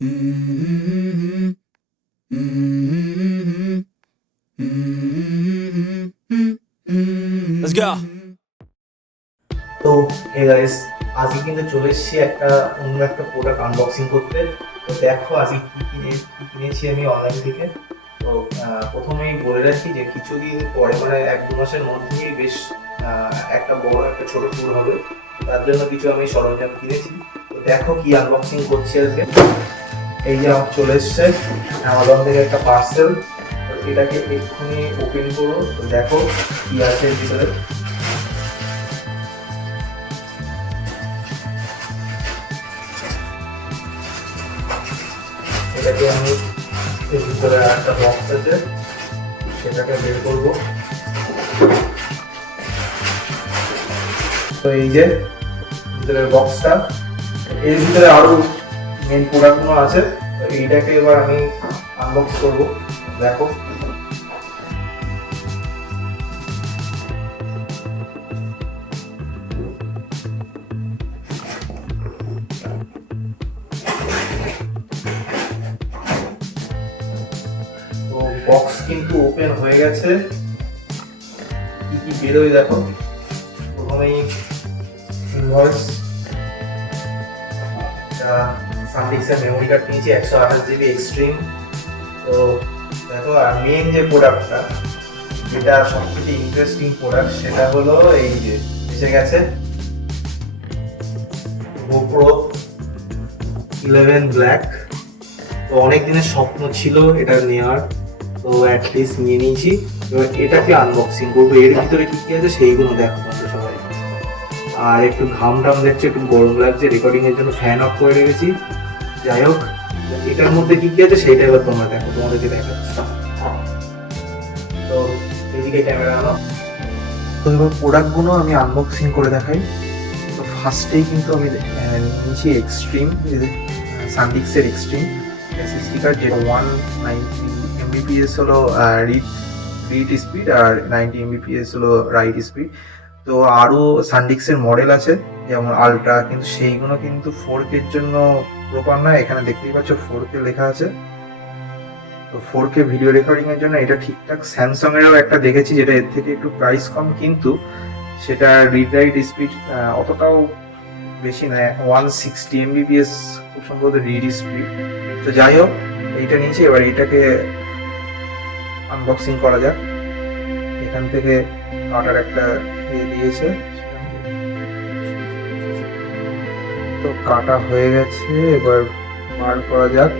Let's go. তো hey guys, আজকে কিন্তু চলে এসেছি অন্য একটা প্রোডাক্ট আনবক্সিং করতে। তো দেখো আজকে কি কিনেছি আমি অনলাইন থেকে। তো প্রথমেই বলে রাখি যে কিছুদিন পরে মানে 1-2 মাসের মধ্যেই বেশ একটা বড় একটা ছোট ট্যুর হবে। তার জন্য কিছু আমি সরঞ্জাম কিনেছি। তো দেখো কি আনবক্সিং করছি আজকে। এই যে আমার চলে এসছে অ্যামাজন থেকে একটা পার্সেল। তো এটাকে এক্ষুনি ওপেন করো। তো দেখো কি আছে এর ভিতরে। এটাকে আমি এর ভিতরে একটা বক্স আছে, সেটাকে বের করব। তো এই যে ভিতরের বক্সটা, এর ভিতরে আরো মেন প্রোডাক্টগুলো আছে। তো এইটাকে এবার আমি আনবক্স করব। দেখো তো বক্স কিন্তু ওপেন হয়ে গেছে। কি কি বেরোয় দেখো। প্রথমেই ইনভয়েস, সানডিস্কের মেমোরি কার্ড নিয়েছি 128 GB এক্সট্রিম। তো দেখো, আর মেন যে প্রোডাক্টটা, যেটা সবথেকে ইন্টারেস্টিং প্রোডাক্ট, সেটা হলো এই যে এসে গেছে GoPro 11 ব্ল্যাক। তো অনেক দিনের স্বপ্ন ছিল এটা নেওয়ার, তো অ্যাটলিস্ট নিয়ে নিয়েছি। এবার এটাকে আনবক্সিং করবো। এর ভিতরে কি কি আছে সেইগুলো দেখো তোমরা সবাই। আর একটু ঘাম টাম দেখছে, একটু গরম লাগছে, রেকর্ডিং এর জন্য ফ্যান অফ করে রেখেছি। যাই হোক, এটার মধ্যে কি কি আছে সেটা এবার তোমরা দেখো, তোমাদেরকে দেখাচ্ছি। তো এদিকে ক্যামেরা আনো। তো এবার প্রোডাক্টগুলো আমি আনবক্সিং করে দেখাই। তো ফার্স্টেই কিন্তু আমি নিয়েছি এক্সট্রিম, সানডিস্কের এক্সট্রিম এসএসডি কার্ড, যেটা 190 MBPS হলো রিড স্পিড, আর 90 MBPS হলো রাইট স্পিড। তো আরও সানডিস্কের মডেল আছে, যেমন আলট্রা, কিন্তু সেইগুলো কিন্তু 4K এর জন্য প্রপার না। এখানে দেখতেই পাচ্ছ 4K লেখা আছে। তো 4K ভিডিও রেকর্ডিং এর জন্য এটা ঠিকঠাক। স্যামসাং এরও একটা দেখেছি যেটা এর থেকে একটু প্রাইস কম, কিন্তু সেটা রিড রাইট স্পিড অতটাও বেশি নয়, 160 MBPS খুব সম্ভবত রিড স্পিড। তো যাই হোক, এইটা নিয়েছি। এবার এইটাকে আনবক্সিং করা যাক। এখান থেকে কাটার একটা দিয়েছে, তো কাটা হয়ে গেছে। এবার বার করা যাক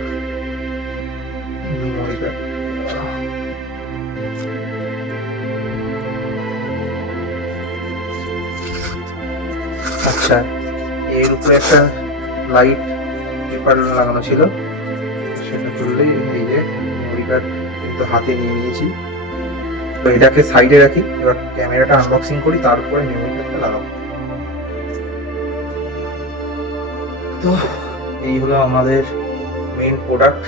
মেমোরিটা। আচ্ছা, এর উপরে একটা লাইট পেপার লাগানো ছিল, সেটা তুললেই এই যে মেমোরি কার্ড কিন্তু হাতে নিয়ে নিয়েছি। তো এটাকে সাইডে রাখি। এবার ক্যামেরাটা আনবক্সিং করি, তারপরে মেমোরি কার্ডটা লাগাবো। তো এই হলো আমাদের মেইন প্রোডাক্ট,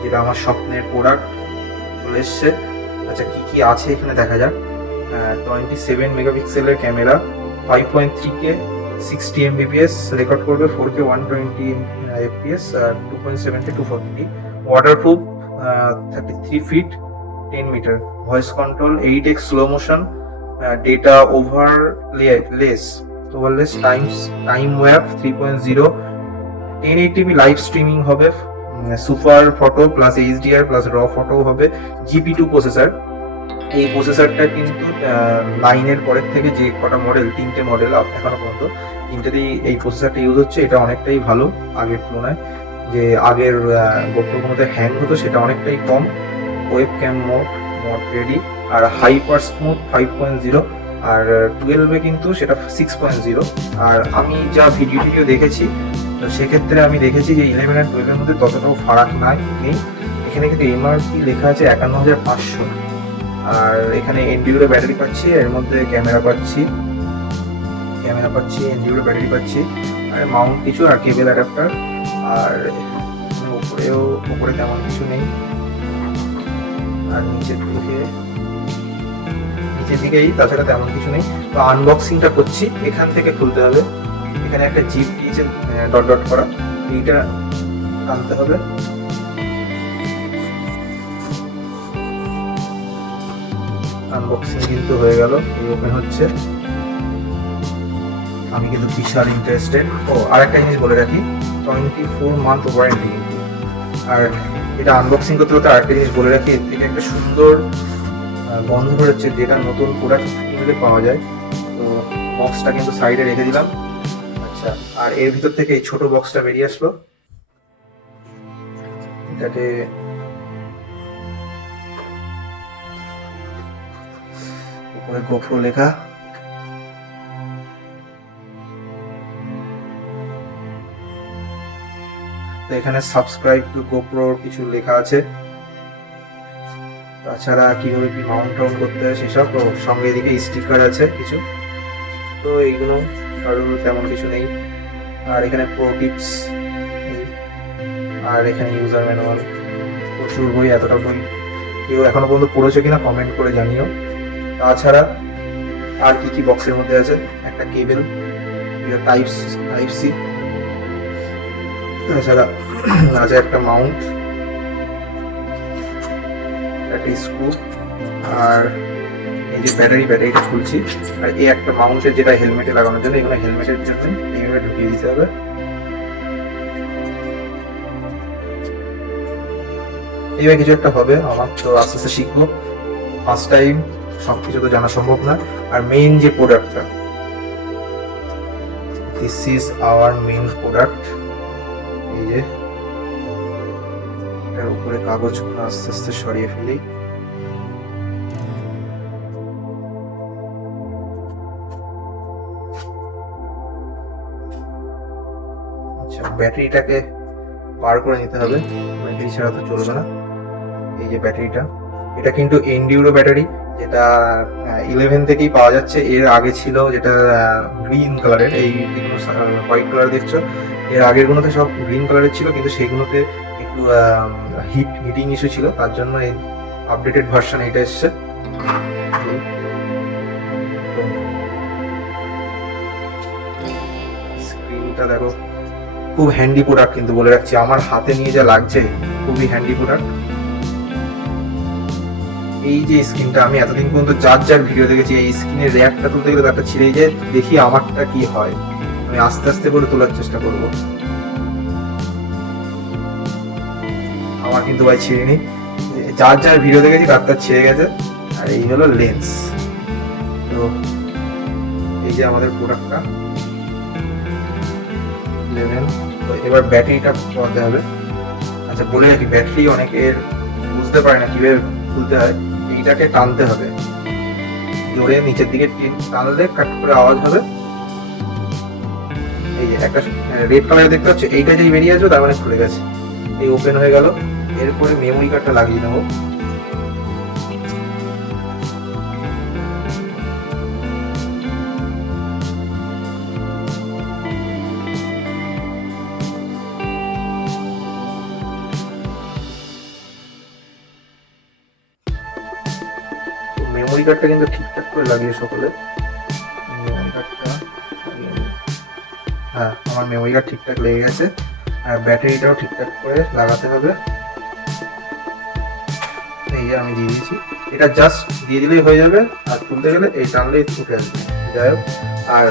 যেটা আমার স্বপ্নের প্রোডাক্ট চলে এসছে। আচ্ছা, কি কি আছে এখানে দেখা যাক। 27 মেগাপিক্সেলের ক্যামেরা, 5.3K 60 MBPS রেকর্ড করবে, 4K 120 FPS, 2.7K 240, waterproof, 33 feet 10 metre, voice control, 8x slow motion, data overlays time ওয়েভ 3.0, 1080p লাইভ স্ট্রিমিং হবে, super photo plus HDR plus raw photo হবে, GP2 প্রসেসর। এই প্রসেসরটা কিন্তু 9 এর পরের থেকে যে কটা মডেল, 3টে মডেল এখনো পর্যন্ত, 3টেতেই এই প্রসেসরটা ইউজ হচ্ছে। এটা অনেকটাই ভালো আগের তুলনায়। যে আগের গোপ্রোগুলোতে হ্যাং হতো সেটা অনেকটাই কম। ওয়েব ক্যাম মোড রেডি, আর হাইপার স্মুথ 5.0, আর 12-এ কিন্তু সেটা 6.0। আর আমি যা ভিডিও দেখেছি, তো সেক্ষেত্রে আমি দেখেছি যে 11 আর 12-এর মধ্যে ততটাও ফারাক নেই। এখানে কিন্তু এমআরপি লেখা আছে 51,500। আর এখানে এনডিউরো ব্যাটারি পাচ্ছি, এর মধ্যে ক্যামেরা পাচ্ছি, এনডিউরো ব্যাটারি পাচ্ছি, আর মাউন্ট কিছু, আর কেবল অ্যাডাপ্টার। আর উপরে তেমন কিছু নেই। আর নিচের দিকেই তাছাড়া তেমন কিছু নেই। তো আনবক্সিংটা করছি, এখান থেকে খুলতে হবে। এখানে একটা জিপ দিয়েছে ডট ডট করা, এইটা টানতে হবে। আনবক্সিং কিন্তু হয়ে গেল, এই ওপেন হচ্ছে। আমি কিন্তু বিশাল ইন্টারেস্টেড। ও আর একটা জিনিস বলে রাখি, 24 মান্থ ওয়ারেন্টি। আর এটা আনবক্সিং করতে করতে আরেকটা জিনিস বলে রাখি, এর থেকে একটা সুন্দর গন্ধ বেরোচ্ছে, যেটা নতুন প্রোডাক্ট কিনলে পাওয়া যায়। তো বক্সটা কিন্তু সাইডে রেখে দিলাম। আচ্ছা, আর এর ভিতর থেকে এই ছোট বক্সটা বেরিয়ে আসলো। এটাকে উপরে গোপ্রো লেখা, তো এখানে সাবস্ক্রাইব টু গোপ্রোর কিছু লেখা আছে। তাছাড়া কিভাবে কি মাউন্ট টাউন্ট করতে হয় সেসব, সঙ্গে এদিকে স্টিকার আছে কিছু। তো এইগুলো কারোর তেমন কিছু নেই। আর এখানে প্রো টিপস, আর এখানে ইউজার ম্যানুয়াল। প্রচুর বই, এতটা বই কেউ এখনো পর্যন্ত পড়েছো কিনা কমেন্ট করে জানিও। তাছাড়া আর কি কি বক্সের মধ্যে আছে, একটা কেবল, এটা টাইপ সি। তাছাড়া আছে একটা মাউন্ট, একটা স্ক্রু, আর এই যে ব্যাটারিটা খুলছি। আর এই একটা মাউন্টের, যেটা হেলমেটে লাগানোর জন্য, এখানে হেলমেটের জন্য এইভাবে ঢুকিয়ে দিতে হবে। এইভাবে কিছু একটা হবে, আমার তো আস্তে আস্তে শিখবো, ফার্স্ট টাইম, সবকিছু তো জানা সম্ভব না। আর মেইন যে প্রোডাক্টটা, this is our main product. এই যে এটার উপরে কাগজগুলো আস্তে আস্তে সরিয়ে ফেলি। আচ্ছা, ব্যাটারিটাকে বার করে নিতে হবে, ব্যাটারি ছাড়া তো চলবে না। এই যে ব্যাটারিটা, এটা কিন্তু এন্ডিউরো ব্যাটারি, যেটা 11 থেকেই পাওয়া যাচ্ছে। এর আগে ছিল যেটা গ্রিন কালারের, এই যেগুলো হোয়াইট কালার দেখছো, এর আগের গুলোতে সব গ্রিন কালারের ছিল, কিন্তু সেগুলোতে একটু হিটিং ইস্যু ছিল, তার জন্য এই আপডেটেড ভার্সন এটা এসছে। স্ক্রিনটা দেখো, খুব হ্যান্ডি প্রোডাক্ট, কিন্তু বলে রাখছি আমার হাতে নিয়ে যা লাগছে, খুবই হ্যান্ডি প্রোডাক্ট। এই যে স্ক্রিনটা, আমি এতদিন পর্যন্ত যার ভিডিও দেখেছি, এই স্ক্রিনের র্যাকটা তুলতে গেলে তারটা ছিঁড়ে যায়, দেখি আমারটা কি হয়। আমি আস্তে আস্তে করে তোলার চেষ্টা করব। আমার কিন্তু ভাই ছিঁড়েনি, যার ভিডিও দেখেছি তারটা ছিঁড়ে গেছে। আর এই হলো লেন্স। তো এই যে আমাদের প্রোডাক্টটা 11। তো এবার ব্যাটারিটা পড়াতে হবে। আচ্ছা, বলে রাখি, ব্যাটারি অনেকের বুঝতে পারে না কিভাবে খুলতে হয়। এইটাকে টানতে হবে, জোরে নিচের দিকে টানলে কাট করে আওয়াজ হবে। এই যে একটা রেড কালার দেখতে পাচ্ছ, এইটা যেই বেরিয়ে আসবে তার মানে খুলে গেছে, এই ওপেন হয়ে গেল। এরপরে মেমোরি কার্ডটা লাগিয়ে নেবো। মেমোরি কার্ডটা কিন্তু ঠিকঠাক করে লাগিয়ে সকলে। মেমোরি কার্ডটা, হ্যাঁ, আমার মেমোরি কার্ড ঠিকঠাক লেগে গেছে। আর ব্যাটারিটাও ঠিকঠাক করে লাগাতে হবে। এই যে আমি দিয়ে দিয়েছি, এটা জাস্ট দিয়ে দিলেই হয়ে যাবে। আর তুলতে গেলে এই টানলেই উঠে আসবে। যাই হোক, আর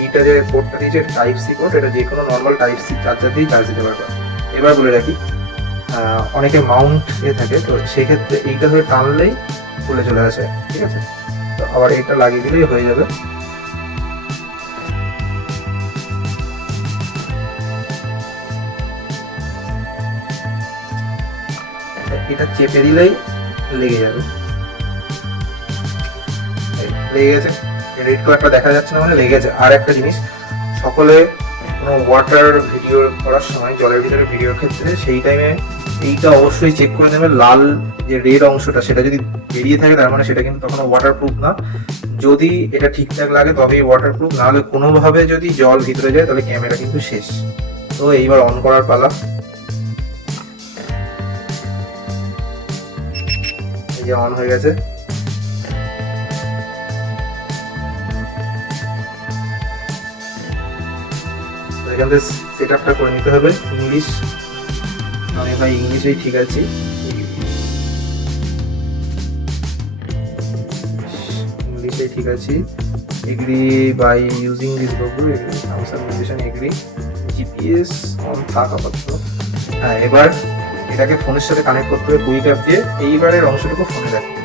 এইটা যে পোর্টটা দিয়েছে, টাইপ সি পোর্ট, এটা যে কোনো নর্মাল টাইপ সি চার্জার দিয়েই চার্জ দিতে পারবে। এবার বলে রাখি, অনেকে মাউন্ট থাকে, তো সেক্ষেত্রে এইটা ধরে টানলেই খুলে চলে আসে, ঠিক আছে। তো আবার এটা লাগিয়ে দিলেই হয়ে যাবে। এটা চেপে দিলেই লেগে যাবে। লেগে গেছে, রেড কালারটা দেখা যাচ্ছে না মানে লেগে গেছে। আর একটা জিনিস, সকলে কোনো ওয়াটার ভিডিও করার সময়, জলের ভিতরে ভিডিওর ক্ষেত্রে, সেই টাইমে এইটা অবশ্যই চেক করে নেবে। লাল যে রেড অংশটা, সেটা যদি বেরিয়ে থাকে তার মানে সেটা কিন্তু তখন ওয়াটারপ্রুফ না। যদি এটা ঠিকঠাক লাগে তবেই ওয়াটারপ্রুফ, নাহলে কোনোভাবে যদি জল ভিতরে যায় তাহলে ক্যামেরা কিন্তু শেষ। তো এইবার অন করার পালা। এই যে অন হয়ে গেছে। তো এখান থেকে সেট আপটা করে নিতে হবে। ইংলিশ আমি ভাই ইংলিশেই ঠিক আছি। ইংলিশেই ঠিক আছি। Agree by using this Google terms and condition agree. GPS on থাক আপাতত। হ্যাঁ, এবার এটাকে ফোনের সাথে কানেক্ট করতে হবে কুইক অ্যাপ দিয়ে। এইবারের অংশটুকু ফোনে রাখি।